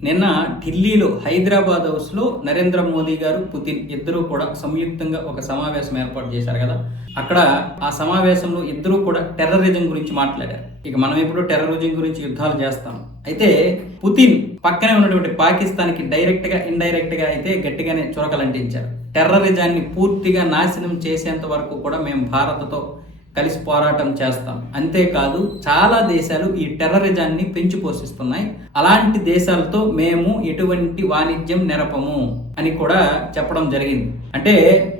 నిన్న ఢిల్లీలో హైదరాబాద్ హౌస్లో నరేంద్ర మోదీ గారు పుతిన్ ఇద్దరూ కూడా సంయుక్తంగా ఒక సమావేశం ఏర్పాటు చేశారు కదా. అక్కడ ఆ సమావేశంలో ఇద్దరూ కూడా టెర్రరిజం గురించి మాట్లాడారు. ఇక మనం ఇప్పుడు టెర్రరిజం గురించి యుద్ధాలు చేస్తాం. అయితే పుతిన్ పక్కనే ఉన్నటువంటి పాకిస్తాన్కి డైరెక్ట్గా ఇండైరెక్ట్గా అయితే గట్టిగానే చురకలంటించారు. టెర్రరిజాన్ని పూర్తిగా నాశనం చేసేంత వరకు కూడా మేము భారత్తో కలిసి పోరాటం చేస్తాం. అంతేకాదు చాలా దేశాలు ఈ టెర్రరిజాన్ని పెంచి పోషిస్తున్నాయి. అలాంటి దేశాలతో మేము ఎటువంటి వాణిజ్యం నెరపము అని కూడా చెప్పడం జరిగింది. అంటే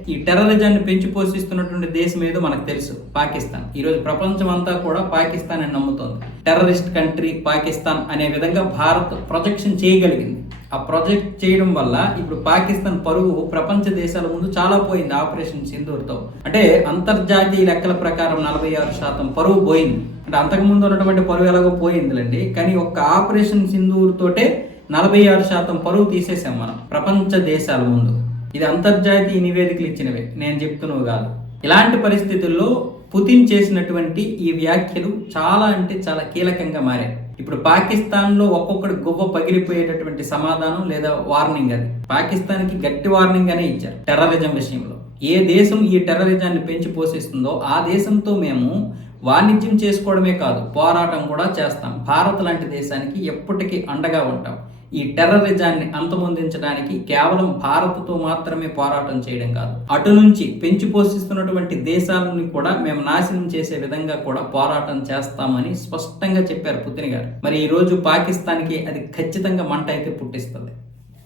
ఈ టెర్రరిజాన్ని పెంచి పోషిస్తున్నటువంటి దేశం ఏదో మనకు తెలుసు పాకిస్తాన్. ఈరోజు ప్రపంచం అంతా కూడా పాకిస్తాన్ అని నమ్ముతోంది. టెర్రరిస్ట్ కంట్రీ పాకిస్తాన్ అనే విధంగా భారత్ ప్రొజెక్షన్ చేయగలిగింది. ఆ ప్రాజెక్ట్ చేయడం వల్ల ఇప్పుడు పాకిస్తాన్ పరువు ప్రపంచ దేశాల ముందు చాలా పోయింది ఆపరేషన్ సింధూర్తో. అంటే అంతర్జాతీయ లెక్కల ప్రకారం నలభై ఆరు శాతం పరువు పోయింది. అంటే అంతకుముందు ఉన్నటువంటి పరువు ఎలాగో పోయిందిలండి. కానీ ఒక్క ఆపరేషన్ సింధూర్ తోటే నలభై ఆరు శాతం పరువు తీసేసాం మనం ప్రపంచ దేశాల ముందు. ఇది అంతర్జాతీయ నివేదికలు ఇచ్చినవే నేను చెప్తున్నవి కాదు. ఇలాంటి పరిస్థితుల్లో పుతిన్ చేసినటువంటి ఈ వ్యాఖ్యలు చాలా అంటే చాలా కీలకంగా మారాయి. ఇప్పుడు పాకిస్తాన్లో ఒక్కొక్కటి గువ్వ పగిలిపోయేటటువంటి సమాధానం లేదా వార్నింగ్ అది. పాకిస్తాన్కి గట్టి వార్నింగ్ అనే ఇచ్చారు టెర్రరిజం విషయంలో. ఏ దేశం ఈ టెర్రరిజాన్ని పెంచి పోషిస్తుందో ఆ దేశంతో మేము వాణిజ్యం చేసుకోవడమే కాదు పోరాటం కూడా చేస్తాం. భారత్ లాంటి దేశానికి ఎప్పటికీ అండగా ఉంటాం. ఈ టెర్రరిజాన్ని అంతమొందించడానికి కేవలం భారత్తో మాత్రమే పోరాటం చేయడం కాదు. అటు నుంచి పెంచి పోషిస్తున్నటువంటి దేశాలను కూడా మేము నాశనం చేసే విధంగా కూడా పోరాటం చేస్తామని స్పష్టంగా చెప్పారు పుతిన్ గారు. మరి ఈరోజు పాకిస్తాన్కి అది ఖచ్చితంగా మంట అయితే పుట్టిస్తుంది.